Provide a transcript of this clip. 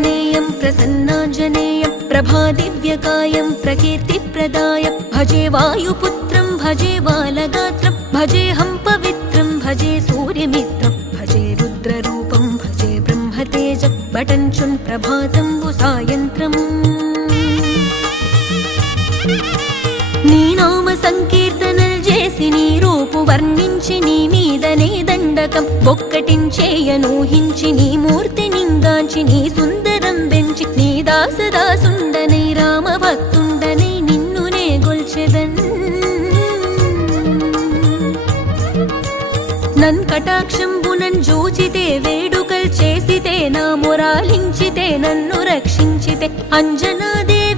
ఆంజనేయం ప్రసన్నాంజనేయం ప్రభాదివ్యకాయం ప్రకీర్తిప్రదాయం భజే వాయుపుత్రం భజే బాలగాత్రం భజేహం పవిత్రం భజే సూర్యమిత్రం భజే రుద్రరూపం భజే బ్రహ్మతేజం బటంచున్ ప్రభాతంబు సాయంత్రం నీ నామ సంకీర్తనల్ చేసి నీ రూపు వర్ణించి నీ మీదనే దండకం ఒక్కటించేయనూహించి నీ మూర్తి నింగాంచి నీ సుందరం బెంచి నీ దాసదాసుండనై రామ భక్తుండనై నిన్నునే గొల్చెదన్ నన్ కటాక్షంబునన్ జూచితే వేడుకల్ చేసితే నా మొరాలించితే నన్ను రక్షించితే అంజనాదేవి